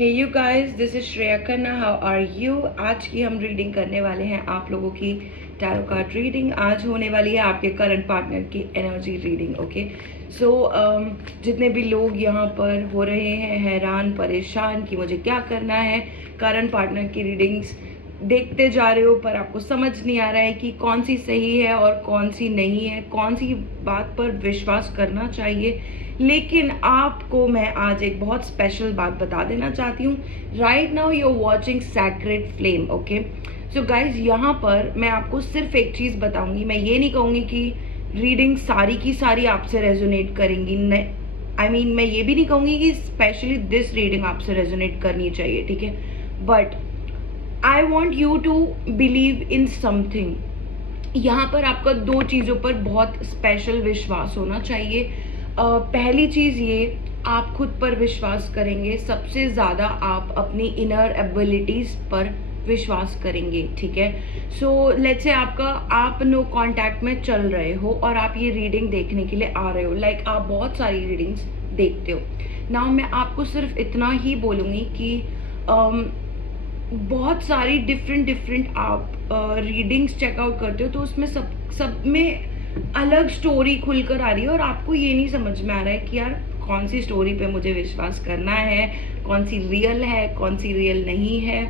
Hey you guys, this is Shreya Khanna. How are you? आज की हम रीडिंग करने वाले हैं आप लोगों की टैरो कार्ड रीडिंग। आज होने वाली है आपके करंट पार्टनर की एनर्जी रीडिंग। ओके सो जितने भी लोग यहाँ पर हो रहे हैं हैरान परेशान कि मुझे क्या करना है, करंट पार्टनर की रीडिंग्स देखते जा रहे हो पर आपको समझ नहीं आ रहा है कि कौन सी सही है और कौन सी नहीं है, कौन सी बात पर विश्वास करना चाहिए। लेकिन आपको मैं आज एक बहुत स्पेशल बात बता देना चाहती हूँ। Right now you are watching sacred flame. Okay so guys, यहाँ पर मैं आपको सिर्फ एक चीज़ बताऊंगी। मैं ये नहीं कहूँगी कि रीडिंग सारी की सारी आपसे रेजोनेट करेंगी। आई मीन मैं ये भी नहीं कहूँगी कि स्पेशली दिस रीडिंग आपसे रेजोनेट करनी चाहिए, ठीक है। But I want you to believe in something. यहाँ पर आपका दो चीज़ों पर बहुत स्पेशल विश्वास होना चाहिए। पहली चीज़ ये, आप खुद पर विश्वास करेंगे। सबसे ज़्यादा आप अपनी इनर एबिलिटीज़ पर विश्वास करेंगे, ठीक है। सो लेट्स से आप नो कांटेक्ट में चल रहे हो और आप ये रीडिंग देखने के लिए आ रहे हो। लाइक आप बहुत सारी रीडिंग्स देखते हो ना। मैं आपको सिर्फ इतना ही बोलूँगी कि बहुत सारी डिफरेंट आप रीडिंग्स चेकआउट करते हो तो उसमें सब में अलग स्टोरी खुलकर आ रही है और आपको ये नहीं समझ में आ रहा है कि यार कौन सी स्टोरी पे मुझे विश्वास करना है, कौन सी रियल है, कौन सी रियल नहीं है।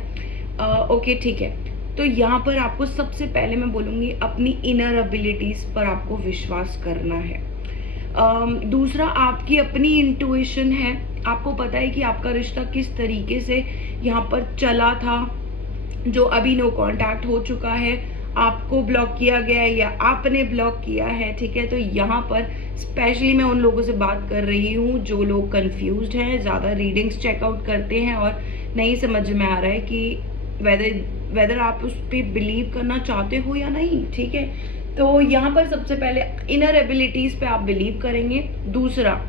ओके ठीक है, तो यहाँ पर आपको सबसे पहले मैं बोलूँगी अपनी इनर एबिलिटीज़ पर आपको विश्वास करना है। दूसरा, आपकी अपनी इंट्यूशन है। आपको पता है कि आपका रिश्ता किस तरीके से यहाँ पर चला था, जो अभी नो कांटेक्ट हो चुका है, आपको ब्लॉक किया गया है या आपने ब्लॉक किया है, ठीक है। तो यहाँ पर स्पेशली मैं उन लोगों से बात कर रही हूँ जो लोग कंफ्यूज्ड हैं, ज़्यादा रीडिंग्स चेकआउट करते हैं और नहीं समझ में आ रहा है कि वेदर आप उस पर बिलीव करना चाहते हो या नहीं, ठीक है। तो यहाँ पर सबसे पहले इनर एबिलिटीज़ पे आप बिलीव करेंगे। दूसरा,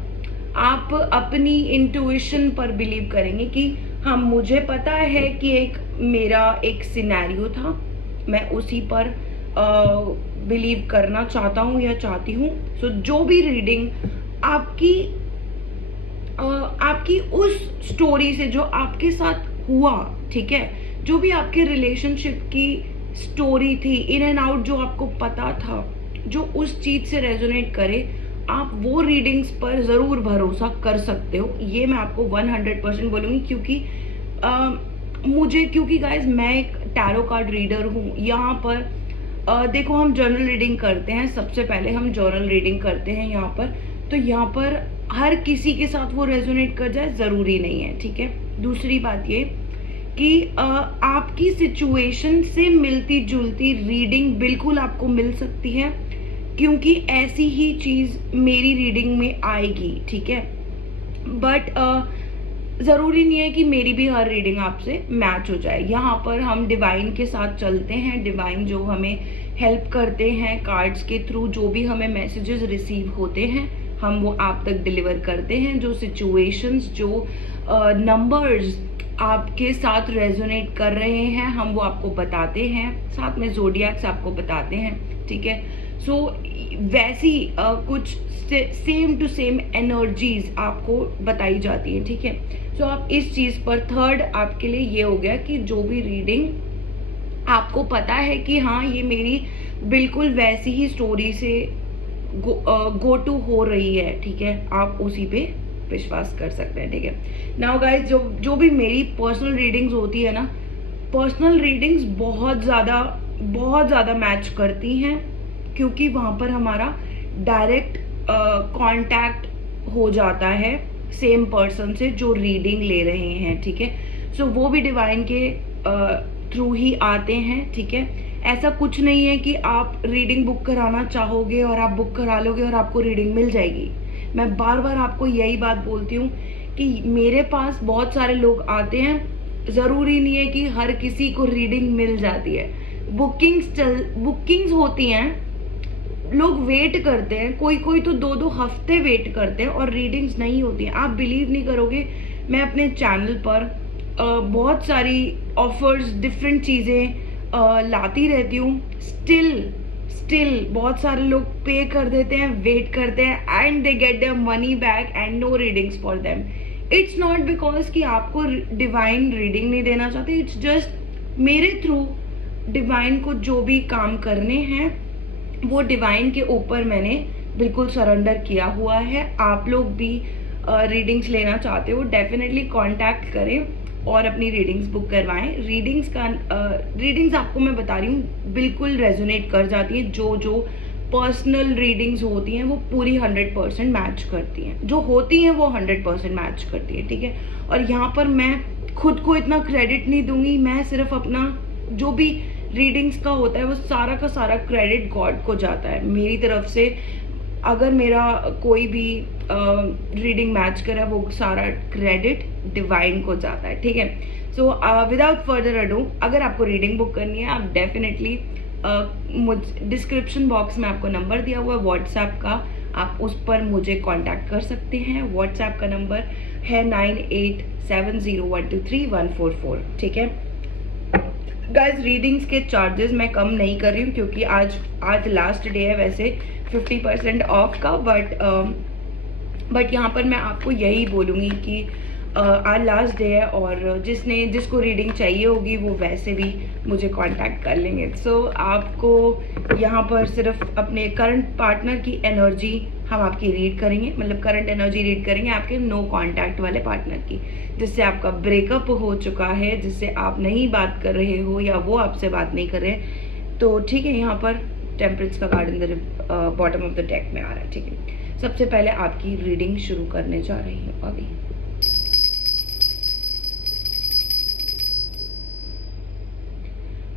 आप अपनी इंट्यूशन पर बिलीव करेंगे कि हाँ, मुझे पता है कि मेरा एक सिनेरियो था, मैं उसी पर बिलीव करना चाहता हूँ या चाहती हूँ। सो जो भी रीडिंग आपकी उस स्टोरी से जो आपके साथ हुआ, ठीक है, जो भी आपके रिलेशनशिप की स्टोरी थी, इन एंड आउट जो आपको पता था, जो उस चीज़ से रेजोनेट करे, आप वो रीडिंग्स पर ज़रूर भरोसा कर सकते हो। ये मैं आपको 100% बोलूँगी क्योंकि गाइज मैं एक टैरो कार्ड रीडर हूँ। यहाँ पर देखो, हम जर्नल रीडिंग करते हैं। सबसे पहले हम जर्नल रीडिंग करते हैं यहाँ पर, तो यहाँ पर हर किसी के साथ वो रेजोनेट कर जाए ज़रूरी नहीं है, ठीक है। दूसरी बात ये कि आपकी सिचुएशन से मिलती जुलती रीडिंग बिल्कुल आपको मिल सकती है, क्योंकि ऐसी ही चीज़ मेरी रीडिंग में आएगी, ठीक है। बट ज़रूरी नहीं है कि मेरी भी हर रीडिंग आपसे मैच हो जाए। यहाँ पर हम डिवाइन के साथ चलते हैं। डिवाइन जो हमें हेल्प करते हैं कार्ड्स के थ्रू, जो भी हमें मैसेजेस रिसीव होते हैं हम वो आप तक डिलीवर करते हैं। जो सिचुएशंस, जो नंबर्स आपके साथ रेजोनेट कर रहे हैं, हम वो आपको बताते हैं। साथ में ज़ोडिएक्स आपको बताते हैं, ठीक है। सो वैसी कुछ सेम टू सेम एनर्जीज आपको बताई जाती है, ठीक है। सो आप इस चीज़ पर, थर्ड आपके लिए ये हो गया कि जो भी रीडिंग आपको पता है कि हाँ ये मेरी बिल्कुल वैसी ही स्टोरी से गो टू हो रही है, ठीक है, आप उसी पे विश्वास कर सकते हैं, ठीक है। नाउ गाइज, जो भी मेरी पर्सनल रीडिंग्स होती है ना, पर्सनल रीडिंग्स बहुत ज़्यादा मैच करती हैं, क्योंकि वहाँ पर हमारा डायरेक्ट कांटेक्ट हो जाता है सेम पर्सन से जो रीडिंग ले रहे हैं, ठीक है। सो वो भी डिवाइन के थ्रू ही आते हैं, ठीक है। ऐसा कुछ नहीं है कि आप रीडिंग बुक कराना चाहोगे और आप बुक करा लोगे और आपको रीडिंग मिल जाएगी। मैं बार बार आपको यही बात बोलती हूँ कि मेरे पास बहुत सारे लोग आते हैं, ज़रूरी नहीं है कि हर किसी को रीडिंग मिल जाती है। बुकिंग्स होती हैं, लोग वेट करते हैं, कोई तो 2-2 हफ्ते वेट करते हैं और रीडिंग्स नहीं होती हैं। आप बिलीव नहीं करोगे, मैं अपने चैनल पर बहुत सारी ऑफर्स, डिफरेंट चीज़ें लाती रहती हूँ। स्टिल बहुत सारे लोग पे कर देते हैं, वेट करते हैं and they get their money back and no readings for them. It's not because कि आपको डिवाइन रीडिंग नहीं देना चाहते, इट्स जस्ट मेरे थ्रू डिवाइन को जो भी काम करने हैं वो डिवाइन के ऊपर मैंने बिल्कुल सरेंडर किया हुआ है। आप लोग भी रीडिंग्स लेना चाहते हो डेफिनेटली कांटेक्ट करें और अपनी रीडिंग्स बुक करवाएं। रीडिंग्स आपको मैं बता रही हूँ बिल्कुल रेजोनेट कर जाती है। जो पर्सनल रीडिंग्स होती हैं वो पूरी 100% मैच करती हैं, जो होती हैं वो 100% मैच करती है, ठीक है। और यहाँ पर मैं खुद को इतना क्रेडिट नहीं दूंगी, मैं सिर्फ अपना जो भी रीडिंग्स का होता है वो सारा का सारा क्रेडिट गॉड को जाता है मेरी तरफ से। अगर मेरा कोई भी रीडिंग मैच करा वो सारा क्रेडिट डिवाइन को जाता है, ठीक है। सो विदाउट फर्दर अडू, अगर आपको रीडिंग बुक करनी है आप डेफिनेटली डिस्क्रिप्शन बॉक्स में आपको नंबर दिया हुआ है व्हाट्सएप का, आप उस पर मुझे कांटेक्ट कर सकते हैं। व्हाट्सएप का नंबर है 9870123144, ठीक है। गाइज रीडिंग्स के चार्जेस मैं कम नहीं कर रही हूँ क्योंकि आज लास्ट डे है वैसे 50% ऑफ का, बट यहाँ पर मैं आपको यही बोलूँगी कि आज लास्ट डे है और जिसको रीडिंग चाहिए होगी वो वैसे भी मुझे कांटेक्ट कर लेंगे। सो आपको यहाँ पर सिर्फ अपने करंट पार्टनर की एनर्जी हम आपकी रीड करेंगे, मतलब करंट एनर्जी रीड करेंगे आपके नो कांटेक्ट वाले पार्टनर की, जिससे आपका ब्रेकअप हो चुका है, जिससे आप नहीं बात कर रहे हो या वो आपसे बात नहीं कर रहे, तो ठीक है। यहाँ पर टेम्परेंस का card in the bottom of the deck में आ रहा है, ठीक है। सबसे पहले आपकी रीडिंग शुरू करने जा रही हूँ अभी।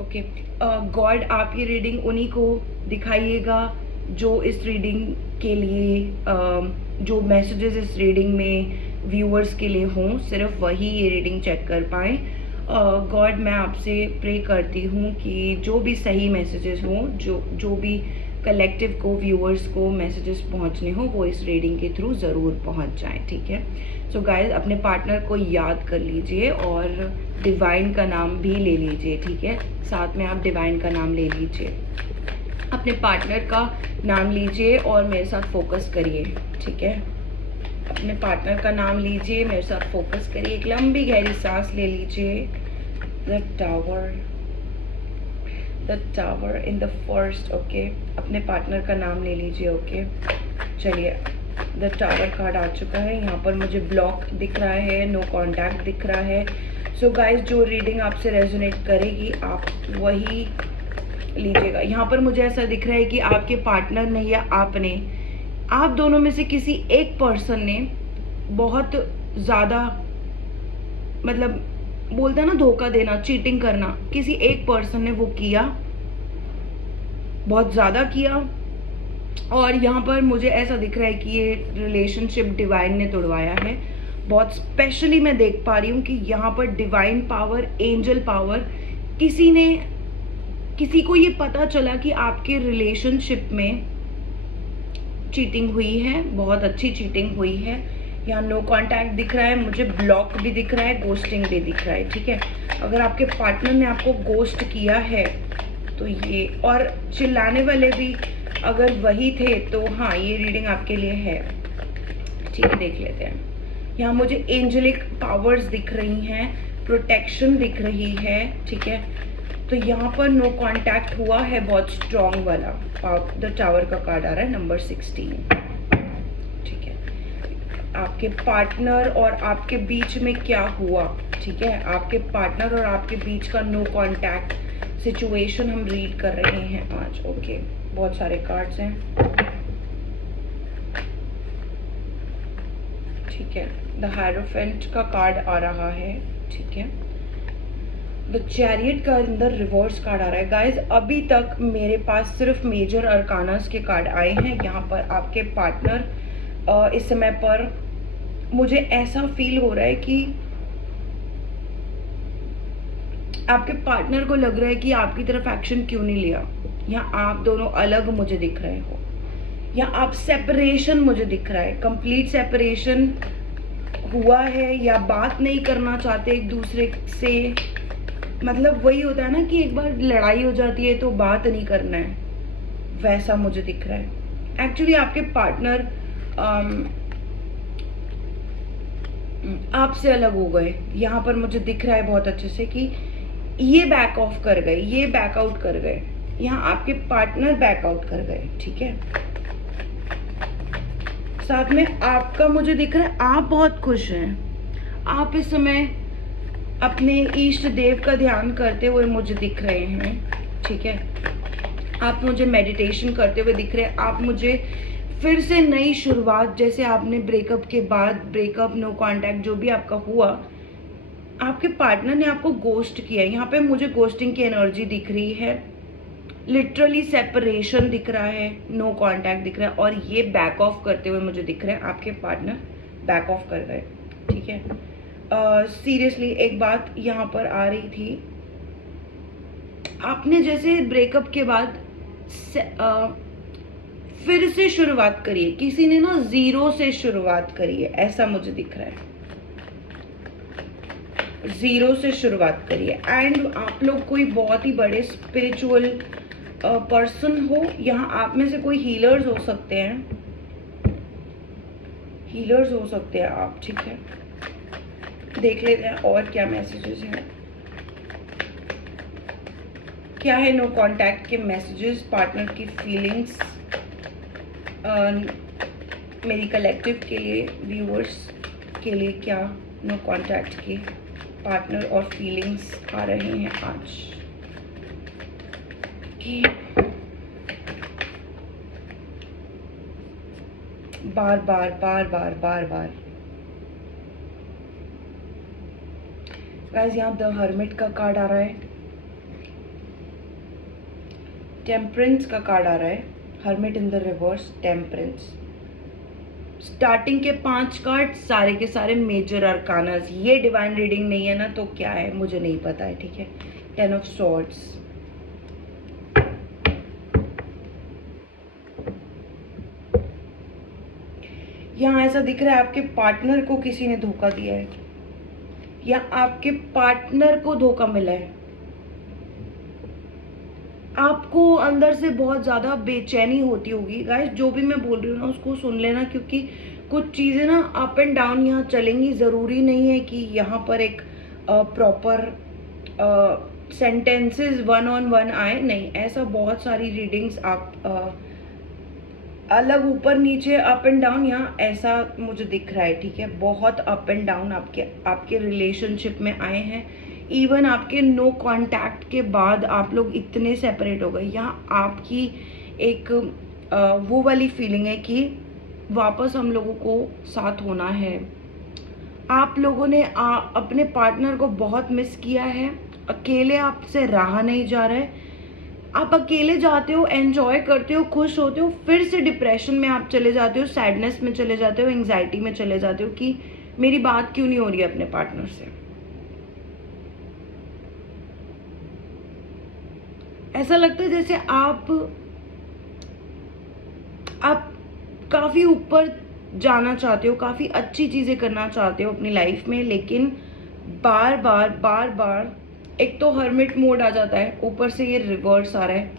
ओके गॉड, आप ये रीडिंग उन्हीं को दिखाइएगा जो इस रीडिंग के लिए जो मैसेजेस इस रीडिंग में व्यूअर्स के लिए हों, सिर्फ वही ये रीडिंग चेक कर पाएँ। गॉड मैं आपसे प्रे करती हूँ कि जो भी सही मैसेजेस हों, जो भी कलेक्टिव को व्यूअर्स को मैसेजेस पहुँचने हो वो इस रीडिंग के थ्रू ज़रूर पहुँच जाएं, ठीक है। सो गाइस अपने पार्टनर को याद कर लीजिए और डिवाइन का नाम भी ले लीजिए, ठीक है। साथ में आप डिवाइन का नाम ले लीजिए, अपने पार्टनर का नाम लीजिए और मेरे साथ फोकस करिए, ठीक है। अपने पार्टनर का नाम लीजिए, मेरे साथ फोकस करिए, एक लंबी गहरी सांस ले लीजिए। The tower in the first, okay. अपने पार्टनर का नाम ले लीजिए, ओके। चलिए द टावर कार्ड आ चुका है। यहाँ पर मुझे ब्लॉक दिख रहा है, नो कांटेक्ट दिख रहा है। सो गाइस जो रीडिंग आपसे रेजोनेट करेगी आप वही लीजिएगा। यहाँ पर मुझे ऐसा दिख रहा है कि आपके पार्टनर ने या आपने, आप दोनों में से किसी एक पर्सन ने बहुत ज़्यादा, मतलब बोलते हैं ना धोखा देना, चीटिंग करना, किसी एक पर्सन ने वो किया, बहुत ज़्यादा किया। और यहाँ पर मुझे ऐसा दिख रहा है कि ये रिलेशनशिप डिवाइन ने तोड़वाया है। बहुत स्पेशली मैं देख पा रही हूँ कि यहाँ पर डिवाइन पावर, एंजल पावर, किसी को ये पता चला कि आपके रिलेशनशिप में चीटिंग हुई है, बहुत अच्छी चीटिंग हुई है। यहाँ नो कांटेक्ट दिख रहा है, मुझे ब्लॉक भी दिख रहा है, गोस्टिंग भी दिख रहा है, ठीक है। अगर आपके पार्टनर ने आपको गोस्ट किया है तो ये, और चिल्लाने वाले भी अगर वही थे तो हाँ ये रीडिंग आपके लिए है, ठीक है। देख लेते हैं। यहाँ मुझे एंजेलिक पावर्स दिख रही हैं, प्रोटेक्शन दिख रही है, ठीक है। तो यहाँ पर नो कांटेक्ट हुआ है, बहुत स्ट्रॉन्ग वाला। द टावर का कार्ड आ रहा है नंबर 16, ठीक है। आपके पार्टनर और आपके बीच में क्या हुआ, ठीक है। आपके पार्टनर और आपके बीच का नो कांटेक्ट सिचुएशन हम रीड कर रहे हैं आज, ओके। बहुत सारे कार्ड्स हैं, ठीक है। द हायरोफेंट का कार्ड आ रहा है, ठीक है। द चैरियट का अंदर रिवर्स कार्ड आ रहा है। गाइज अभी तक मेरे पास सिर्फ मेजर अरकानास के कार्ड आए हैं। यहाँ पर आपके पार्टनर इस समय पर मुझे ऐसा फील हो रहा है कि आपके पार्टनर को लग रहा है कि आपकी तरफ एक्शन क्यों नहीं लिया। यहाँ आप दोनों अलग मुझे दिख रहे हो, या आप सेपरेशन मुझे दिख रहा है, कंप्लीट सेपरेशन हुआ है, या बात नहीं करना चाहते एक दूसरे से। मतलब वही होता है ना कि एक बार लड़ाई हो जाती है तो बात नहीं करना है, वैसा मुझे दिख रहा है। एक्चुअली आपके पार्टनर आपसे अलग हो गए। यहाँ पर मुझे दिख रहा है बहुत अच्छे से कि ये बैक ऑफ कर गए, ये बैक आउट कर गए, यहाँ आपके पार्टनर बैक आउट कर गए, ठीक है। साथ में आपका मुझे दिख रहा है आप बहुत खुश हैं। आप इस समय अपने इष्ट देव का ध्यान करते हुए मुझे दिख रहे हैं, ठीक है। आप मुझे मेडिटेशन करते हुए दिख रहे हैं। आप मुझे फिर से नई शुरुआत, जैसे आपने ब्रेकअप के बाद, ब्रेकअप नो कांटेक्ट जो भी आपका हुआ, आपके पार्टनर ने आपको गोस्ट किया है। यहाँ पे मुझे गोस्टिंग की एनर्जी दिख रही है, लिटरली सेपरेशन दिख रहा है, नो कांटेक्ट दिख रहा है, और ये बैक ऑफ करते हुए मुझे दिख रहा है। आपके पार्टनर बैक ऑफ कर गए, ठीक है। सीरियसली एक बात यहाँ पर आ रही थी, आपने जैसे ब्रेकअप के बाद फिर से शुरुआत करी है, किसी ने ना 0 से शुरुआत करी है, ऐसा मुझे दिख रहा है। 0 से शुरुआत करी है। एंड आप लोग कोई बहुत ही बड़े स्पिरिचुअल पर्सन हो। यहाँ आप में से कोई हीलर्स हो सकते हैं, हीलर्स हो सकते हैं आप, ठीक है। देख लेते हैं और क्या मैसेजेस हैं, क्या है नो कांटेक्ट के मैसेजेस, पार्टनर की फीलिंग्स मेरी कलेक्टिव के लिए, व्यूअर्स के लिए, क्या नो कांटेक्ट के पार्टनर और फीलिंग्स आ रहे हैं आज कि बार बार बार बार बार बार। गाइस यहाँ द हर्मिट का कार्ड आ रहा है, टेम्परेंस का कार्ड आ रहा है, hermit in the reverse, temperance. Starting के 5 कार्ड सारे के सारे मेजर अरकानास। ये डिवाइन रीडिंग नहीं है ना तो क्या है मुझे नहीं पता है, ठीक है। 10 ऑफ सॉर्ड्स, यहाँ ऐसा दिख रहा है आपके पार्टनर को किसी ने धोखा दिया है, या आपके पार्टनर को धोखा मिला है। आपको अंदर से बहुत ज़्यादा बेचैनी होती होगी। गाइस जो भी मैं बोल रही हूँ ना उसको सुन लेना, क्योंकि कुछ चीज़ें ना अप एंड डाउन यहाँ चलेंगी। ज़रूरी नहीं है कि यहाँ पर एक प्रॉपर सेंटेंसेस 1 on 1 आए, नहीं। ऐसा बहुत सारी रीडिंग्स आप अलग ऊपर नीचे अप एंड डाउन, यहाँ ऐसा मुझे दिख रहा है, ठीक है। बहुत अप एंड डाउन आपके रिलेशनशिप में आए हैं। इवन आपके नो कांटेक्ट के बाद आप लोग इतने सेपरेट हो गए। यहाँ आपकी एक वो वाली फीलिंग है कि वापस हम लोगों को साथ होना है। आप लोगों ने अपने पार्टनर को बहुत मिस किया है। अकेले आपसे रहा नहीं जा रहा है। आप अकेले जाते हो, एंजॉय करते हो, खुश होते हो, फिर से डिप्रेशन में आप चले जाते हो, सैडनेस में चले जाते हो, एंग्जाइटी में चले जाते हो कि मेरी बात क्यों नहीं हो रही है अपने पार्टनर से। ऐसा लगता है जैसे आप काफी ऊपर जाना चाहते हो, काफी अच्छी चीजें करना चाहते हो अपनी लाइफ में, लेकिन बार बार एक तो हर्मिट मोड आ जाता है, ऊपर से ये रिवर्स आ रहा है।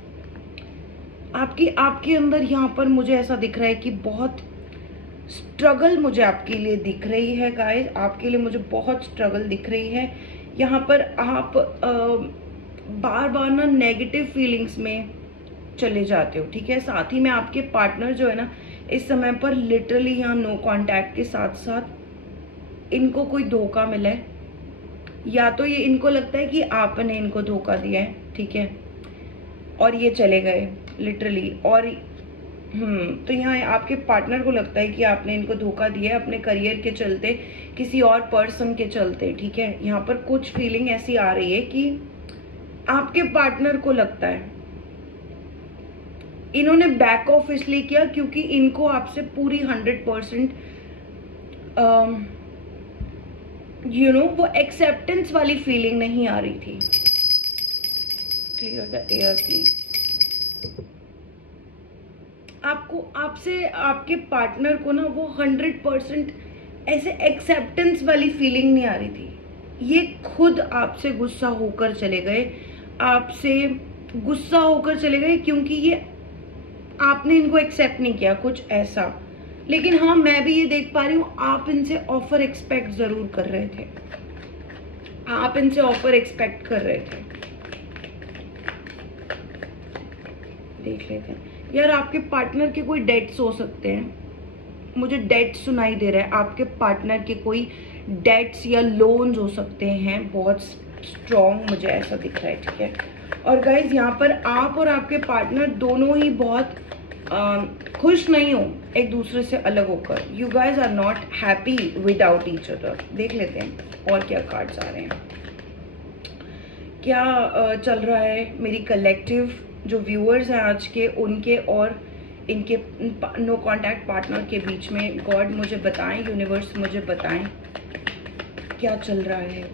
आपके अंदर यहाँ पर मुझे ऐसा दिख रहा है कि बहुत स्ट्रगल मुझे आपके लिए दिख रही है गाइस। आपके लिए मुझे बहुत स्ट्रगल दिख रही है। यहाँ पर आप बार बार ना नेगेटिव फीलिंग्स में चले जाते हो, ठीक है। साथ ही में आपके पार्टनर जो है ना इस समय पर लिटरली यहाँ नो कांटेक्ट के साथ साथ इनको कोई धोखा मिला है, या तो ये इनको लगता है कि आपने इनको धोखा दिया है, ठीक है, और ये चले गए लिटरली। और तो यहाँ आपके पार्टनर को लगता है कि आपने इनको धोखा दिया है अपने करियर के चलते, किसी और पर्सन के चलते, ठीक है। यहाँ पर कुछ फीलिंग ऐसी आ रही है कि आपके पार्टनर को लगता है इन्होंने बैक ऑफ इसलिए किया क्योंकि इनको आपसे पूरी 100% वो एक्सेप्टेंस वाली फीलिंग नहीं आ रही थी। Clear the air please. आपसे आपके पार्टनर को ना वो 100% ऐसे एक्सेप्टेंस वाली फीलिंग नहीं आ रही थी। ये खुद आपसे गुस्सा होकर चले गए, आपसे गुस्सा होकर चले गए क्योंकि ये आपने इनको एक्सेप्ट नहीं किया, कुछ ऐसा। लेकिन हाँ, मैं भी ये देख पा रही हूँ आप इनसे ऑफर एक्सपेक्ट ज़रूर कर रहे थे, आप इनसे ऑफर एक्सपेक्ट कर रहे थे। देख लेते हैं यार, आपके पार्टनर के कोई डेट्स हो सकते हैं, मुझे डेट सुनाई दे रहा है, आपके पार्टनर के कोई डेट्स या लोन्स हो सकते हैं, बहुत स्ट्रॉन्ग मुझे ऐसा दिख रहा है, ठीक है। और गाइज यहाँ पर आप और आपके पार्टनर दोनों ही बहुत खुश नहीं हो एक दूसरे से अलग होकर। You guys are not happy without each other. देख लेते हैं और क्या कार्ड्स आ रहे हैं, क्या चल रहा है मेरी कलेक्टिव जो व्यूअर्स हैं आज के, उनके और इनके नो कॉन्टैक्ट पार्टनर के बीच में। गॉड मुझे बताएं, यूनिवर्स मुझे बताएं क्या चल रहा है।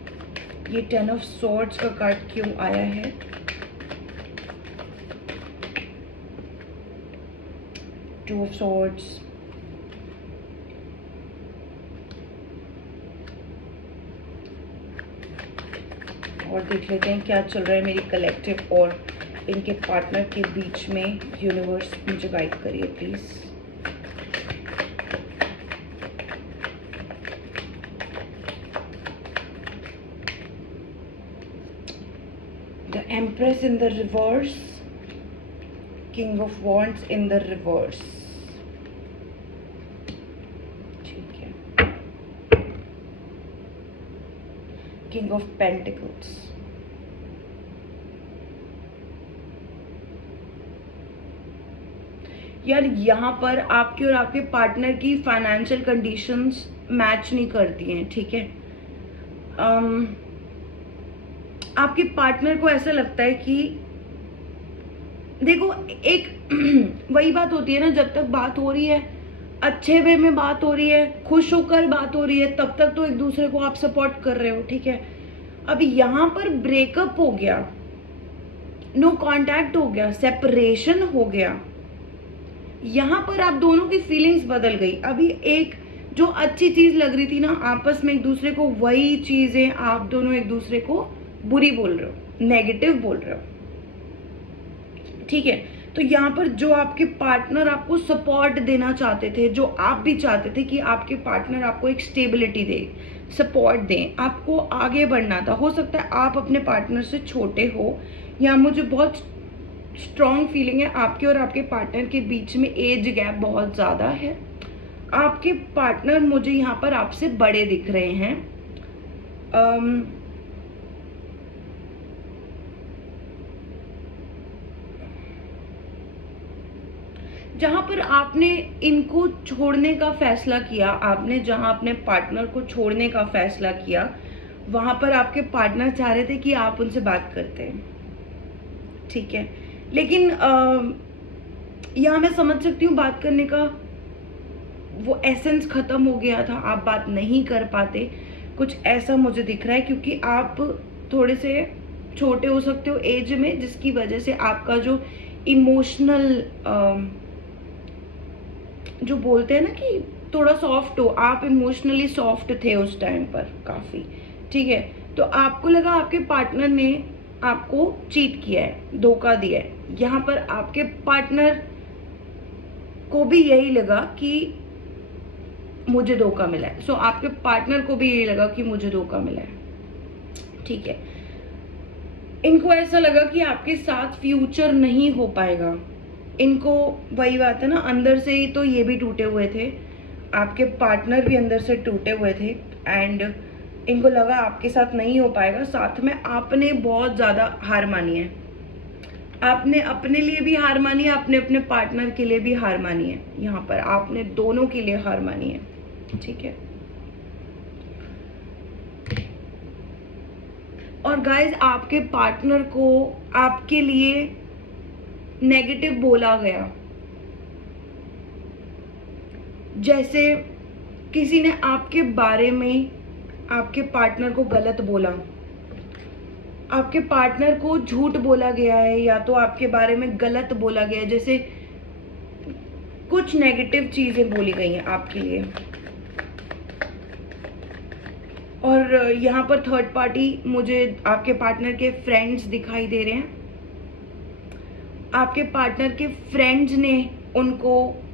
ये 10 ऑफ सॉर्ड्स का कार्ड क्यों आया है? टू ऑफ सॉर्ड्स, और देख लेते हैं क्या चल रहा है मेरी कलेक्टिव और इनके पार्टनर के बीच में। यूनिवर्स मुझे गाइड करिए please. The empress in the reverse, king of wands in the reverse, ठीक है, किंग ऑफ पेंटिकल्स। यार यहाँ पर आपके और आपके पार्टनर की फाइनेंशियल कंडीशंस मैच नहीं करती हैं, ठीक है। आपके पार्टनर को ऐसा लगता है कि देखो, एक वही बात होती है ना, जब तक बात हो रही है, अच्छे वे में बात हो रही है, खुश होकर बात हो रही है, तब तक तो एक दूसरे को आप सपोर्ट कर रहे हो, ठीक है। अब यहाँ पर ब्रेकअप हो गया, नो कांटेक्ट हो गया, सेपरेशन हो गया, यहाँ पर आप दोनों की फीलिंग्स बदल गई। अभी एक जो अच्छी चीज लग रही थी ना आपस में एक दूसरे को, वही चीजें आप दोनों एक दूसरे को बुरी बोल रहे हो, नेगेटिव बोल रहे हो, ठीक है। तो यहाँ पर जो आपके पार्टनर आपको सपोर्ट देना चाहते थे, जो आप भी चाहते थे कि आपके पार्टनर आपको एक स्टेबिलिटी दे, सपोर्ट दें, आपको आगे बढ़ना था। हो सकता है आप अपने पार्टनर से छोटे हो, या मुझे बहुत स्ट्रॉन्ग फीलिंग है आपके और आपके पार्टनर के बीच में एज गैप बहुत ज़्यादा है। आपके पार्टनर मुझे यहाँ पर आपसे बड़े दिख रहे हैं। जहाँ पर आपने इनको छोड़ने का फैसला किया, आपने जहाँ अपने पार्टनर को छोड़ने का फैसला किया, वहाँ पर आपके पार्टनर चाह रहे थे कि आप उनसे बात करते हैं, ठीक है। लेकिन यहाँ मैं समझ सकती हूँ बात करने का वो एसेंस खत्म हो गया था, आप बात नहीं कर पाते, कुछ ऐसा मुझे दिख रहा है, क्योंकि आप थोड़े से छोटे हो सकते हो एज में, जिसकी वजह से आपका जो इमोशनल जो बोलते हैं ना कि थोड़ा सॉफ्ट हो, आप इमोशनली सॉफ्ट थे उस टाइम पर काफ़ी, ठीक है। तो आपको लगा आपके पार्टनर ने आपको चीट किया है, धोखा दिया है। यहाँ पर आपके पार्टनर को भी यही लगा कि मुझे धोखा मिला है, सो आपके पार्टनर को भी यही लगा कि मुझे धोखा मिला है, ठीक है। इनको ऐसा लगा कि आपके साथ फ्यूचर नहीं हो पाएगा। इनको वही बात है ना, अंदर से ही तो ये भी टूटे हुए थे, आपके पार्टनर भी अंदर से टूटे हुए थे, एंड इनको लगा आपके साथ नहीं हो पाएगा। साथ में आपने बहुत ज़्यादा हार मानी है, आपने अपने लिए भी हार मानी है, आपने अपने पार्टनर के लिए भी हार मानी है। यहाँ पर आपने दोनों के लिए हार मानी है, ठीक है। और गाइज आपके पार्टनर को आपके लिए नेगेटिव बोला गया, जैसे किसी ने आपके बारे में आपके पार्टनर को गलत बोला, आपके पार्टनर को झूठ बोला गया है, या तो आपके बारे में गलत बोला गया है, जैसे कुछ नेगेटिव चीजें बोली गई हैं आपके लिए। और यहाँ पर थर्ड पार्टी मुझे आपके पार्टनर के फ्रेंड्स दिखाई दे रहे हैं। आपके पार्टनर के फ्रेंड्स ने उनको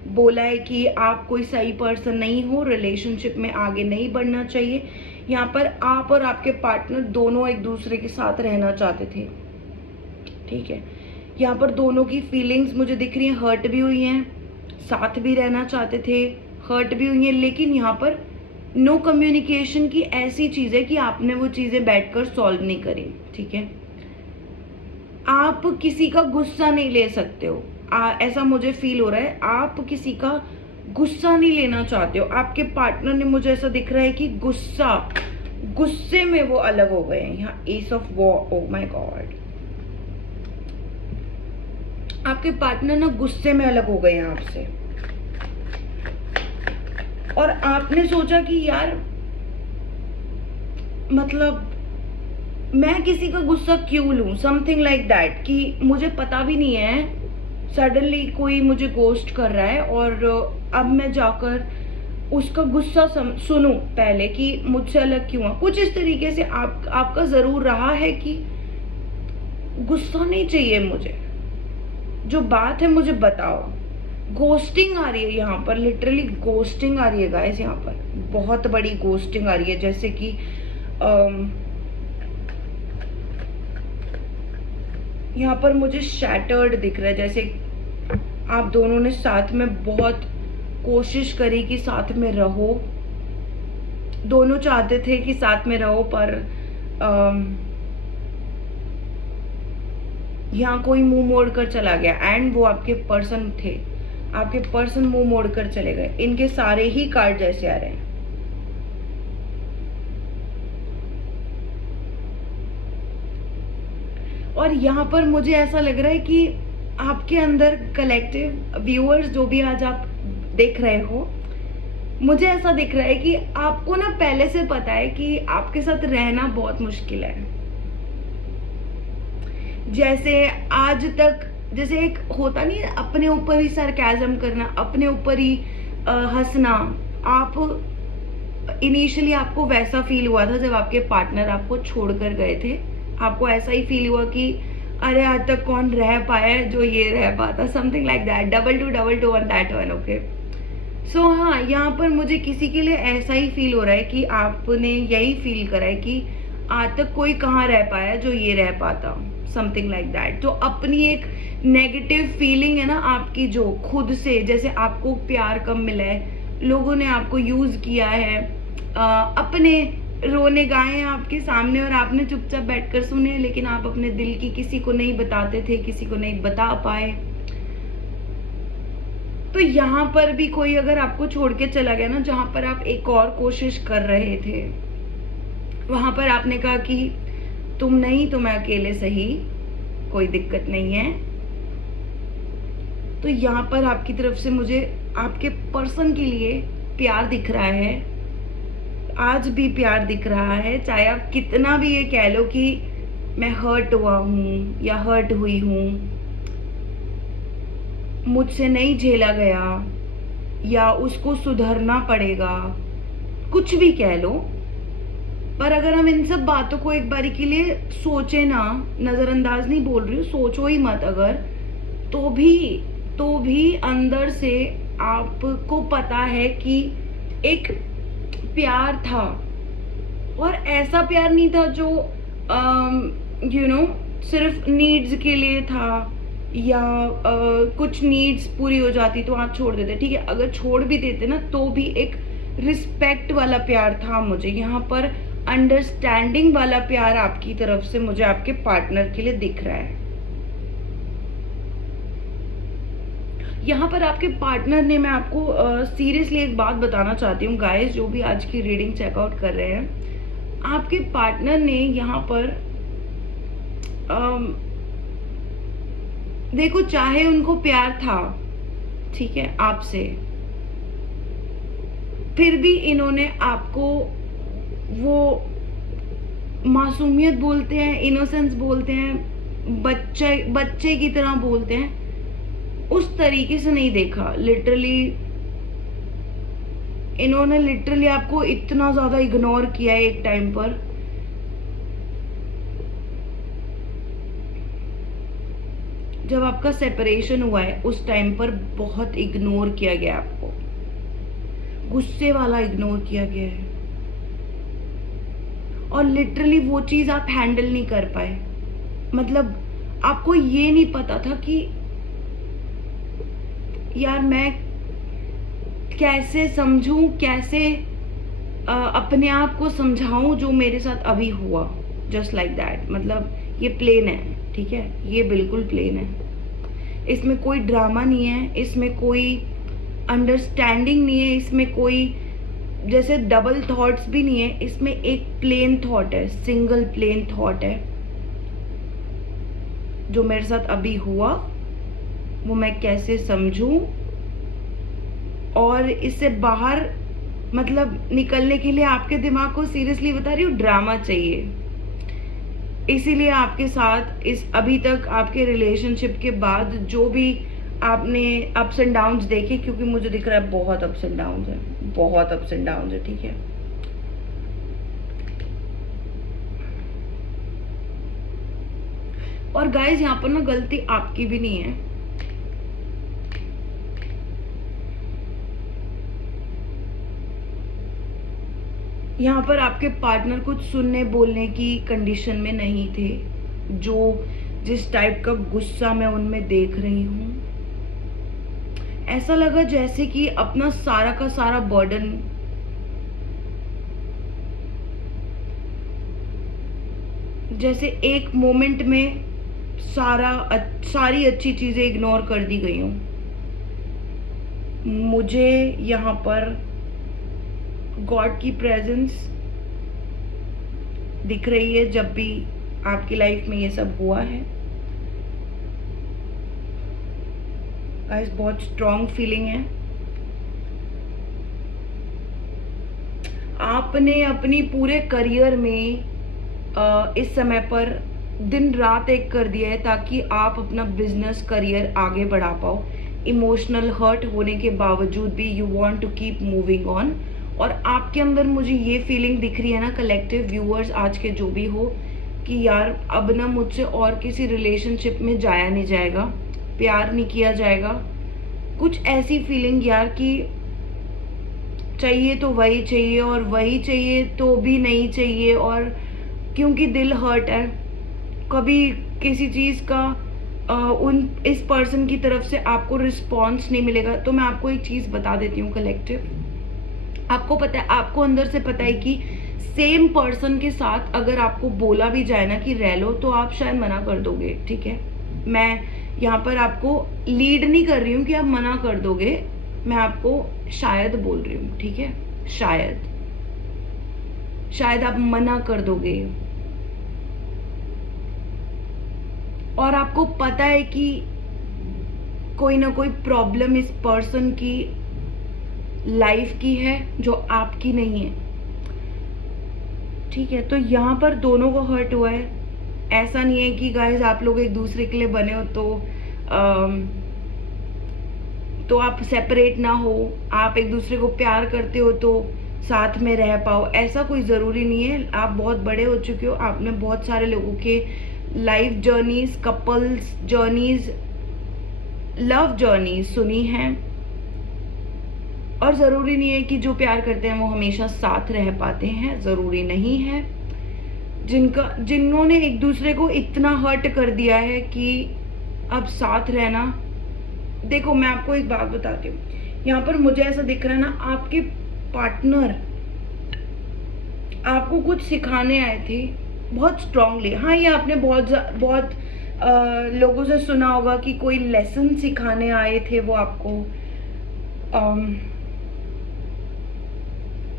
बोला है कि आप कोई सही पर्सन नहीं हो, रिलेशनशिप में आगे नहीं बढ़ना चाहिए। यहाँ पर आप और आपके पार्टनर दोनों एक दूसरे के साथ रहना चाहते थे, ठीक है। यहाँ पर दोनों की फीलिंग्स मुझे दिख रही हैं, हर्ट भी हुई हैं, साथ भी रहना चाहते थे, हर्ट भी हुई हैं, लेकिन यहाँ पर नो कम्युनिकेशन की ऐसी चीज़ है कि आपने वो चीज़ें बैठकर सॉल्व नहीं करी, ठीक है। आप किसी का गुस्सा नहीं ले सकते हो, ऐसा मुझे फील हो रहा है। आप किसी का गुस्सा नहीं लेना चाहते हो। आपके पार्टनर ने, मुझे ऐसा दिख रहा है कि गुस्से में वो अलग हो गए हैं। यहाँ S of war, oh my God, आपके पार्टनर ना गुस्से में अलग हो गए हैं आपसे, और आपने सोचा कि यार मतलब मैं किसी का गुस्सा क्यों लूं, समथिंग लाइक दैट, कि मुझे पता भी नहीं है, सडनली कोई मुझे गोस्ट कर रहा है और अब मैं जाकर उसका गुस्सा सुनूं पहले कि मुझसे अलग क्यों हुआ। कुछ इस तरीके से आपका जरूर रहा है कि गुस्सा नहीं चाहिए मुझे, जो बात है मुझे बताओ। गोस्टिंग आ रही है यहाँ पर, लिटरली गोस्टिंग आ रही है गाइस, यहाँ पर बहुत बड़ी गोस्टिंग आ रही है। जैसे कि यहाँ पर मुझे शैटर्ड दिख रहा है, जैसे आप दोनों ने साथ में बहुत कोशिश करी कि साथ में रहो, दोनों चाहते थे कि साथ में रहो, पर यहाँ कोई मुंह मोड़ कर चला गया, एंड वो आपके पर्सन थे, आपके पर्सन मुंह मोड़ कर चले गए। इनके सारे ही कार्ड जैसे आ रहे हैं। और यहाँ पर मुझे ऐसा लग रहा है कि आपके अंदर कलेक्टिव व्यूअर्स जो भी आज आप देख रहे हो, मुझे ऐसा दिख रहा है कि आपको ना पहले से पता है कि आपके साथ रहना बहुत मुश्किल है। जैसे आज तक, जैसे एक होता नहीं है अपने ऊपर ही सरकाज़म करना, अपने ऊपर ही हंसना, आप इनिशियली आपको वैसा फील हुआ था जब आपके पार्टनर आपको छोड़कर गए थे। आपको ऐसा ही फील हुआ कि अरे आज तक कौन रह पाया है जो ये रह पाता, something like that, double two on that one, okay. So हाँ, यहाँ पर मुझे किसी के लिए ऐसा ही फील हो रहा है कि आपने यही फील करा है कि आज तक कोई कहाँ रह पाया जो ये रह पाता, समथिंग लाइक दैट। तो अपनी एक नेगेटिव फीलिंग है ना आपकी, जो खुद से, जैसे आपको प्यार कम मिला है, लोगों ने आपको यूज किया है, अपने रोने गाए हैं आपके सामने और आपने चुपचाप बैठकर सुने, लेकिन आप अपने दिल की किसी को नहीं बताते थे, किसी को नहीं बता पाए। तो यहाँ पर भी कोई अगर आपको छोड़ के चला गया ना, जहां पर आप एक और कोशिश कर रहे थे, वहां पर आपने कहा कि तुम नहीं तो मैं अकेले सही, कोई दिक्कत नहीं है। तो यहाँ पर आपकी तरफ से मुझे आपके पर्सन के लिए प्यार दिख रहा है, आज भी प्यार दिख रहा है। चाहे आप कितना भी ये कह लो कि मैं हर्ट हुआ हूँ या हर्ट हुई हूँ, मुझसे नहीं झेला गया, या उसको सुधरना पड़ेगा, कुछ भी कह लो, पर अगर हम इन सब बातों को एक बारी के लिए सोचे ना, नजरअंदाज नहीं बोल रही हूँ, सोचो ही मत अगर, तो भी अंदर से आपको पता है कि एक प्यार था, और ऐसा प्यार नहीं था जो सिर्फ नीड्स के लिए था, या कुछ नीड्स पूरी हो जाती तो आप छोड़ देते, ठीक है। अगर छोड़ भी देते ना तो भी एक रिस्पेक्ट वाला प्यार था। मुझे यहाँ पर अंडरस्टैंडिंग वाला प्यार आपकी तरफ से मुझे आपके पार्टनर के लिए दिख रहा है। यहाँ पर आपके पार्टनर ने, मैं आपको सीरियसली एक बात बताना चाहती हूँ गाइस, जो भी आज की रीडिंग चेकआउट कर रहे हैं, आपके पार्टनर ने यहाँ पर देखो, चाहे उनको प्यार था, ठीक है, आपसे, फिर भी इन्होंने आपको वो मासूमियत बोलते हैं, इनोसेंस बोलते हैं, बच्चे की तरह बोलते हैं, उस तरीके से नहीं देखा। लिटरली इन्होंने लिटरली आपको इतना ज्यादा इग्नोर किया है एक टाइम पर, जब आपका सेपरेशन हुआ है उस टाइम पर बहुत इग्नोर किया गया आपको, गुस्से वाला इग्नोर किया गया है, और लिटरली वो चीज़ आप हैंडल नहीं कर पाए। मतलब आपको ये नहीं पता था कि यार मैं कैसे समझूं, कैसे अपने आप को समझाऊं जो मेरे साथ अभी हुआ। Just like that. मतलब ये प्लेन है, ठीक है, ये बिल्कुल प्लेन है, इसमें कोई ड्रामा नहीं है, इसमें कोई अंडरस्टैंडिंग नहीं है, इसमें कोई जैसे डबल थॉट्स भी नहीं है, इसमें एक प्लेन थॉट है, सिंगल प्लेन थॉट है। जो मेरे साथ अभी हुआ वो मैं कैसे समझूं, और इससे बाहर मतलब निकलने के लिए आपके दिमाग को सीरियसली बता रही हूँ ड्रामा चाहिए। इसीलिए आपके साथ इस अभी तक आपके रिलेशनशिप के बाद जो भी आपने अप्स एंड डाउन्स देखे, क्योंकि मुझे दिख रहा है बहुत अप्स एंड डाउन्स है, बहुत अप्स एंड डाउन्स है, ठीक है। और गाइस यहाँ पर ना गलती आपकी भी नहीं है, यहाँ पर आपके पार्टनर कुछ सुनने बोलने की कंडीशन में नहीं थे। जो जिस टाइप का गुस्सा मैं उनमें देख रही हूँ, ऐसा लगा जैसे कि अपना सारा का सारा बर्डन जैसे एक मोमेंट में सारी अच्छी चीजें इग्नोर कर दी गई हूँ। मुझे यहाँ पर गॉड की प्रेजेंस दिख रही है जब भी आपकी लाइफ में ये सब हुआ है। गाइस बहुत स्ट्रॉन्ग फीलिंग है। आपने अपनी पूरे करियर में इस समय पर दिन रात एक कर दिया है ताकि आप अपना बिजनेस करियर आगे बढ़ा पाओ। इमोशनल हर्ट होने के बावजूद भी you want to keep moving on. और आपके अंदर मुझे ये फीलिंग दिख रही है ना, कलेक्टिव व्यूअर्स आज के जो भी हो, कि यार अब ना मुझसे और किसी रिलेशनशिप में जाया नहीं जाएगा, प्यार नहीं किया जाएगा। कुछ ऐसी फीलिंग यार कि चाहिए तो वही चाहिए और वही चाहिए तो भी नहीं चाहिए, और क्योंकि दिल हर्ट है, कभी किसी चीज़ का इस पर्सन की तरफ से आपको रिस्पॉन्स नहीं मिलेगा। तो मैं आपको एक चीज़ बता देती हूँ कलेक्टिव, आपको पता है, आपको अंदर से पता है कि सेम पर्सन के साथ अगर आपको बोला भी जाए ना कि रह लो, तो आप शायद मना कर दोगे, ठीक है। मैं यहाँ पर आपको लीड नहीं कर रही हूँ कि आप मना कर दोगे, मैं आपको शायद बोल रही हूँ, ठीक है। शायद आप मना कर दोगे, और आपको पता है कि कोई ना कोई प्रॉब्लम इस पर्सन की लाइफ की है जो आपकी नहीं है, ठीक है। तो यहाँ पर दोनों को हर्ट हुआ है। ऐसा नहीं है कि गाइस आप लोग एक दूसरे के लिए बने हो तो आप सेपरेट ना हो, आप एक दूसरे को प्यार करते हो तो साथ में रह पाओ, ऐसा कोई ज़रूरी नहीं है। आप बहुत बड़े हो चुके हो, आपने बहुत सारे लोगों के life journeys, couples journeys, love journeys सुनी हैं, और ज़रूरी नहीं है कि जो प्यार करते हैं वो हमेशा साथ रह पाते हैं, ज़रूरी नहीं है। जिन्होंने एक दूसरे को इतना हर्ट कर दिया है कि अब साथ रहना, देखो मैं आपको एक बात बताती हूँ, यहाँ पर मुझे ऐसा दिख रहा है ना, आपके पार्टनर आपको कुछ सिखाने आए थे बहुत स्ट्रांगली। हाँ, ये आपने बहुत लोगों से सुना होगा कि कोई लेसन सिखाने आए थे वो आपको,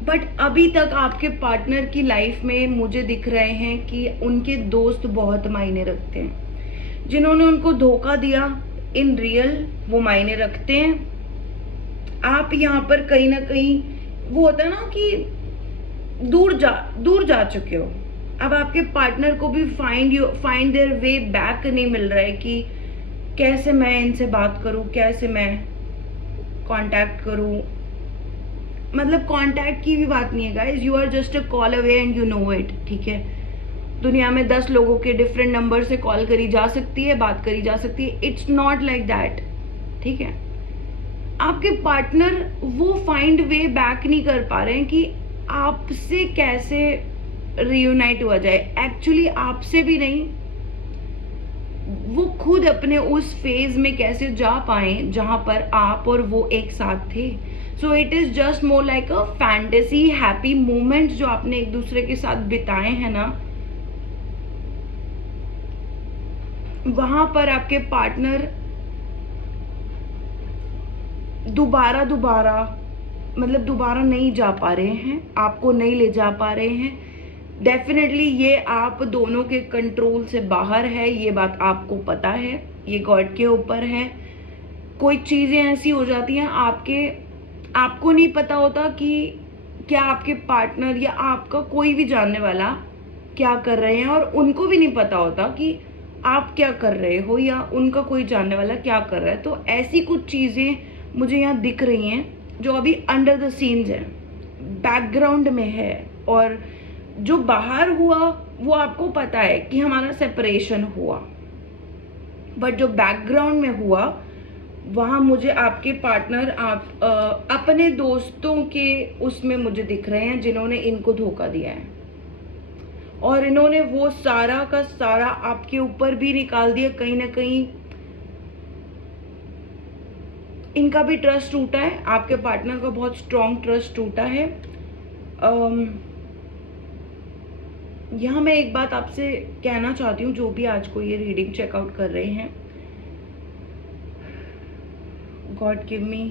बट अभी तक आपके पार्टनर की लाइफ में मुझे दिख रहे हैं कि उनके दोस्त बहुत मायने रखते हैं। जिन्होंने उनको धोखा दिया इन रियल वो मायने रखते हैं। आप यहाँ पर कहीं ना कहीं वो होता है ना कि दूर जा चुके हो। अब आपके पार्टनर को भी फाइंड देयर वे बैक नहीं मिल रहा है कि कैसे मैं इनसे बात करूं, कैसे मैं कांटेक्ट करूं। मतलब कांटेक्ट की भी बात नहीं है guys, you are just a call away and you know it, ठीक है। दुनिया में 10 लोगों के डिफरेंट नंबर से कॉल करी जा सकती है, बात करी जा सकती है। इट्स नॉट लाइक दैट, ठीक है। आपके पार्टनर वो फाइंड वे बैक नहीं कर पा रहे हैं कि आपसे कैसे रियूनाइट हुआ जाए। एक्चुअली आपसे भी नहीं, वो खुद अपने उस फेज में कैसे जा पाए जहां पर आप और वो एक साथ थे। So it is just more like a fantasy happy moment जो आपने एक दूसरे के साथ बिताए हैं ना, वहां पर आपके पार्टनर दोबारा नहीं जा पा रहे हैं, आपको नहीं ले जा पा रहे हैं। डेफिनेटली ये आप दोनों के कंट्रोल से बाहर है, ये बात आपको पता है, ये गॉड के ऊपर है। कोई चीज़ें ऐसी हो जाती हैं आपको नहीं पता होता कि क्या आपके पार्टनर या आपका कोई भी जानने वाला क्या कर रहे हैं, और उनको भी नहीं पता होता कि आप क्या कर रहे हो या उनका कोई जानने वाला क्या कर रहा है। तो ऐसी कुछ चीज़ें मुझे यहाँ दिख रही हैं जो अभी अंडर द सीन्स है, बैकग्राउंड में है, और जो बाहर हुआ वो आपको पता है कि हमारा सेपरेशन हुआ, बट जो बैकग्राउंड में हुआ वहाँ मुझे आपके पार्टनर अपने दोस्तों के उसमें मुझे दिख रहे हैं जिन्होंने इनको धोखा दिया है, और इन्होंने वो सारा का सारा आपके ऊपर भी निकाल दिया। कहीं ना कहीं इनका भी ट्रस्ट टूटा है, आपके पार्टनर का बहुत स्ट्रॉन्ग ट्रस्ट टूटा है। यहाँ मैं एक बात आपसे कहना चाहती हूँ, जो भी आज को ये रीडिंग चेकआउट कर रहे हैं, God give me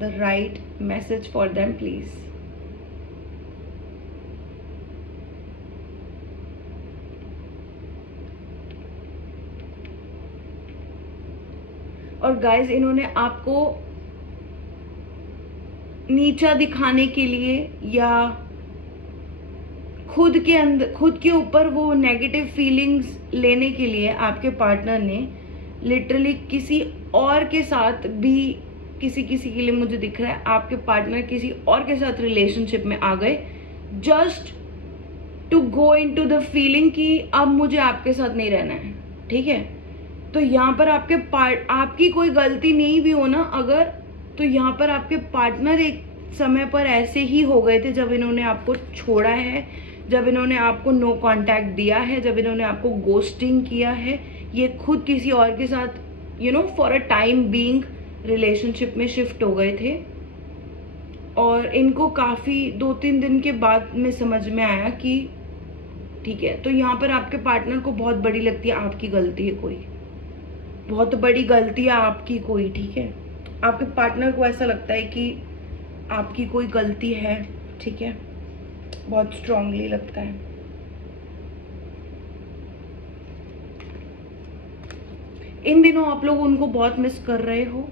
the right message for them please. और गाइस, इन्होंने आपको नीचा दिखाने के लिए या खुद के ऊपर वो नेगेटिव फीलिंग्स लेने के लिए आपके पार्टनर ने लिटरली किसी और के साथ भी, किसी के लिए मुझे दिख रहा है आपके पार्टनर किसी और के साथ रिलेशनशिप में आ गए, just to go into the feeling कि अब मुझे आपके साथ नहीं रहना है, ठीक है। तो यहाँ पर आपकी कोई गलती नहीं भी हो ना अगर, तो यहाँ पर आपके पार्टनर एक समय पर ऐसे ही हो गए थे जब इन्होंने आपको छोड़ा है, जब इन्होंने आपको नो कांटेक्ट दिया है, जब इन्होंने आपको गोस्टिंग किया है। ये खुद किसी और के साथ for a time being relationship में शिफ्ट हो गए थे, और इनको काफ़ी 2-3 दिन के बाद में समझ में आया कि ठीक है। तो यहाँ पर आपके पार्टनर को बहुत बड़ी लगती है आपकी गलती है कोई, बहुत बड़ी गलती है आपकी कोई, ठीक है। आपके पार्टनर को ऐसा लगता है कि आपकी कोई गलती है, ठीक है, बहुत स्ट्रांगली लगता है। इन दिनों आप लोग उनको बहुत मिस कर रहे हो।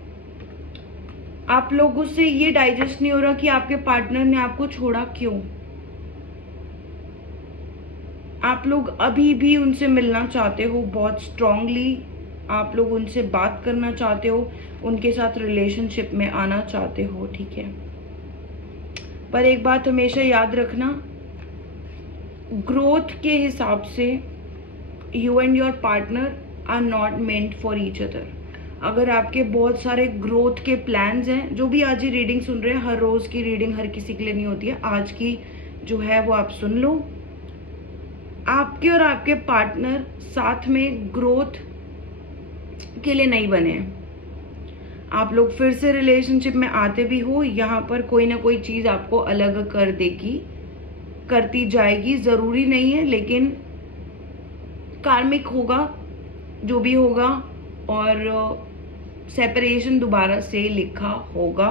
आप लोगों से ये डाइजेस्ट नहीं हो रहा कि आपके पार्टनर ने आपको छोड़ा क्यों। आप लोग अभी भी उनसे मिलना चाहते हो बहुत स्ट्रांगली, आप लोग उनसे बात करना चाहते हो, उनके साथ रिलेशनशिप में आना चाहते हो, ठीक है। पर एक बात हमेशा याद रखना, ग्रोथ के हिसाब से you and your partner are not meant for each other. अगर आपके बहुत सारे ग्रोथ के प्लान्स हैं, जो भी आज ही रीडिंग सुन रहे हैं, हर रोज़ की रीडिंग हर किसी के लिए नहीं होती है, आज की जो है वो आप सुन लो। आपके और आपके पार्टनर साथ में ग्रोथ के लिए नहीं बने हैं। आप लोग फिर से रिलेशनशिप में आते भी हो, यहाँ पर कोई ना कोई चीज़ आपको अलग कर देगी, करती जाएगी, ज़रूरी नहीं है, लेकिन कार्मिक होगा जो भी होगा, और सेपरेशन दोबारा से लिखा होगा।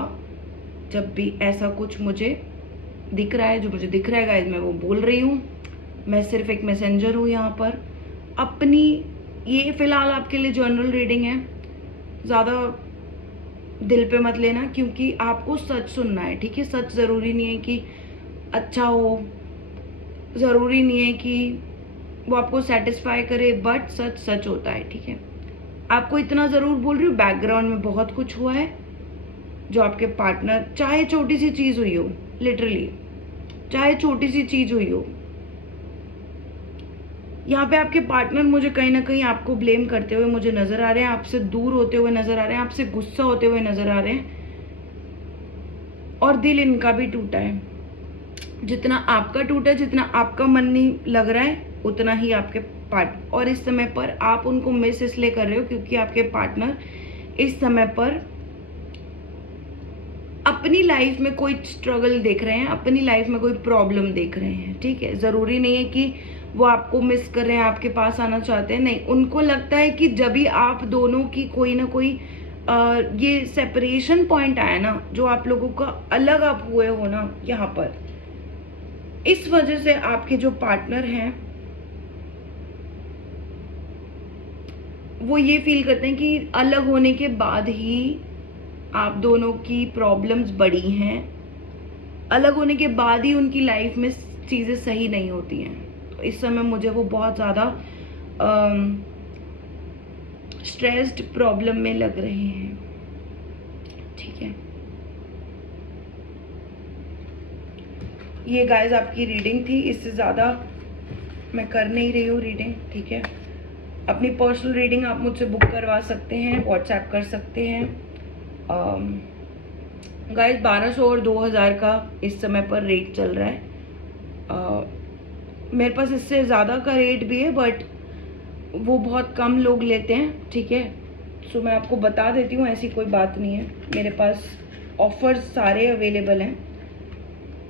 जब भी ऐसा कुछ मुझे दिख रहा है, जो मुझे दिख रहा है गाइस, मैं वो बोल रही हूँ। मैं सिर्फ एक मैसेंजर हूँ यहाँ पर अपनी। ये फ़िलहाल आपके लिए जर्नल रीडिंग है, ज़्यादा दिल पे मत लेना, क्योंकि आपको सच सुनना है, ठीक है। सच ज़रूरी नहीं है कि अच्छा हो, ज़रूरी नहीं है कि वो आपको सेटिस्फाई करे, बट सच सच होता है, ठीक है। आपको इतना ज़रूर बोल रही हूँ, बैकग्राउंड में बहुत कुछ हुआ है जो आपके पार्टनर, चाहे छोटी सी चीज़ हुई हो, लिटरली चाहे छोटी सी चीज़ हुई हो, यहाँ पे आपके पार्टनर मुझे कहीं ना कहीं आपको ब्लेम करते हुए मुझे नज़र आ रहे हैं, आपसे दूर होते हुए नज़र आ रहे हैं, आपसे गुस्सा होते हुए नज़र आ रहे हैं, और दिल इनका भी टूटा है। जितना आपका टूटा है, जितना आपका मन नहीं लग रहा है, उतना ही आपके पार्ट, और इस समय पर आप उनको मिस इसलिए कर रहे हो क्योंकि आपके पार्टनर इस समय पर अपनी लाइफ में कोई स्ट्रगल देख रहे हैं, अपनी लाइफ में कोई प्रॉब्लम देख रहे हैं। ठीक है, ज़रूरी नहीं है कि वो आपको मिस कर रहे हैं, आपके पास आना चाहते हैं, नहीं, उनको लगता है कि जब भी आप दोनों की कोई ना कोई ये सेपरेशन पॉइंट आया ना, जो आप लोगों का अलग आप हुए हो ना यहाँ पर, इस वजह से आपके जो पार्टनर हैं वो ये फील करते हैं कि अलग होने के बाद ही आप दोनों की प्रॉब्लम्स बढ़ी हैं, अलग होने के बाद ही उनकी लाइफ में चीज़ें सही नहीं होती हैं। तो इस समय मुझे वो बहुत ज़्यादा स्ट्रेस्ड प्रॉब्लम में लग रहे हैं। ठीक है, ये गाइस आपकी रीडिंग थी, इससे ज़्यादा मैं कर नहीं रही हूँ रीडिंग। ठीक है, अपनी पर्सनल रीडिंग आप मुझसे बुक करवा सकते हैं, व्हाट्सएप कर सकते हैं। गाइस 1200 और 2000 का इस समय पर रेट चल रहा है। मेरे पास इससे ज़्यादा का रेट भी है, बट वो बहुत कम लोग लेते हैं। ठीक है, सो मैं आपको बता देती हूँ, ऐसी कोई बात नहीं है, मेरे पास ऑफर्स सारे अवेलेबल हैं,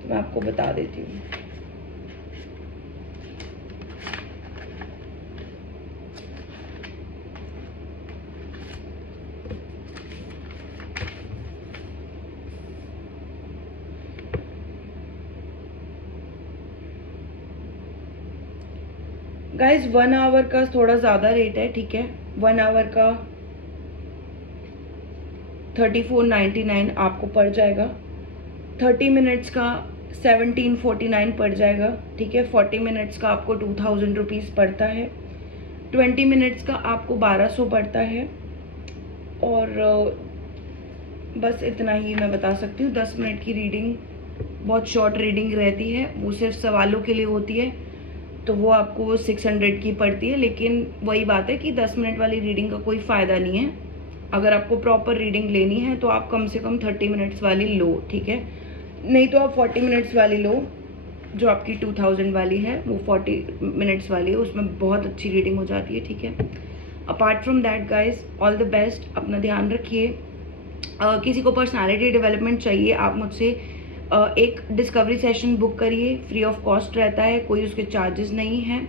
तो मैं आपको बता देती हूँ। गाइज 1 आवर का थोड़ा ज़्यादा रेट है। ठीक है, 1 आवर का 34.99 आपको पड़ जाएगा, 30 मिनट्स का 1749 पड़ जाएगा। ठीक है, 40 मिनट्स का आपको 2000 रुपीज़ पड़ता है, 20 मिनट्स का आपको 1200 पड़ता है, और बस इतना ही मैं बता सकती हूँ। 10 मिनट की रीडिंग बहुत शॉर्ट रीडिंग रहती है, वो सिर्फ सवालों के लिए होती है, तो वो आपको 600 की पड़ती है। लेकिन वही बात है कि 10 मिनट वाली रीडिंग का कोई फ़ायदा नहीं है। अगर आपको प्रॉपर रीडिंग लेनी है तो आप कम से कम 30 मिनट्स वाली लो। ठीक है, नहीं तो आप 40 मिनट्स वाली लो, जो आपकी 2000 वाली है, वो 40 मिनट्स वाली है, उसमें बहुत अच्छी रीडिंग हो जाती है। ठीक है, apart from that guys, all the best, अपना ध्यान रखिए। किसी को पर्सनालिटी डेवलपमेंट चाहिए, आप मुझसे एक डिस्कवरी सेशन बुक करिए, फ्री ऑफ कॉस्ट रहता है, कोई उसके चार्जेस नहीं हैं।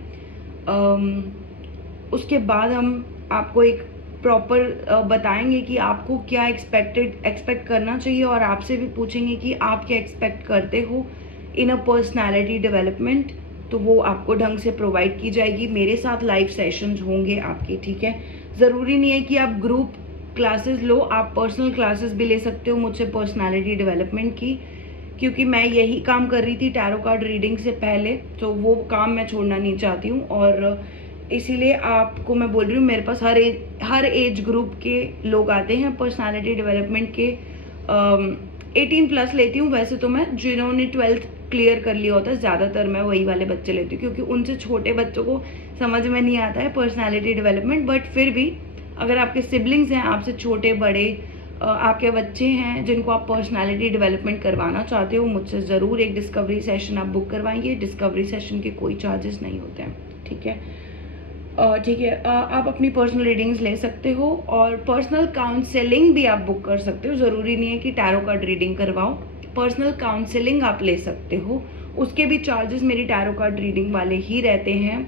उसके बाद हम आपको एक प्रॉपर बताएंगे कि आपको क्या एक्सपेक्ट करना चाहिए, और आपसे भी पूछेंगे कि आप क्या एक्सपेक्ट करते हो इन अ पर्सनालिटी डेवलपमेंट, तो वो आपको ढंग से प्रोवाइड की जाएगी। मेरे साथ लाइव सेशंस होंगे आपके। ठीक है, ज़रूरी नहीं है कि आप ग्रुप क्लासेस लो, आप पर्सनल क्लासेस भी ले सकते हो मुझसे पर्सनालिटी डेवलपमेंट की, क्योंकि मैं यही काम कर रही थी टैरो कार्ड रीडिंग से पहले, तो वो काम मैं छोड़ना नहीं चाहती हूँ, और इसीलिए आपको मैं बोल रही हूँ, मेरे पास हर एज ग्रुप के लोग आते हैं पर्सनालिटी डेवलपमेंट के। 18+ लेती हूँ वैसे तो मैं, जिन्होंने 12th क्लियर कर लिया होता है, ज़्यादातर मैं वही वाले बच्चे लेती हूँ, क्योंकि उनसे छोटे बच्चों को समझ में नहीं आता है पर्सनालिटी डेवलपमेंट। बट फिर भी अगर आपके सिबलिंग्स हैं, आपसे छोटे बड़े, आपके बच्चे हैं जिनको आप पर्सनालिटी डेवलपमेंट करवाना चाहते हो, मुझसे ज़रूर एक डिस्कवरी सेशन आप बुक करवाएंगे। डिस्कवरी सेशन के कोई चार्जेस नहीं होते हैं। ठीक है, ठीक है, आप अपनी पर्सनल रीडिंग्स ले सकते हो, और पर्सनल काउंसलिंग भी आप बुक कर सकते हो। ज़रूरी नहीं है कि टैरो कार्ड रीडिंग करवाओ, पर्सनल काउंसलिंग आप ले सकते हो, उसके भी चार्जेस मेरी टैरो कार्ड रीडिंग वाले ही रहते हैं,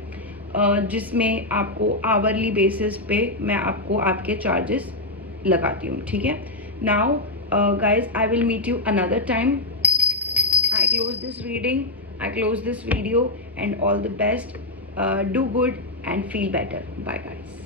जिसमें आपको आवरली बेसिस पे मैं आपको आपके चार्जेस लगाती हूँ। ठीक है, now guys I will meet you another time. I close this reading, I close this video, and all the best. Do good and feel better. Bye guys.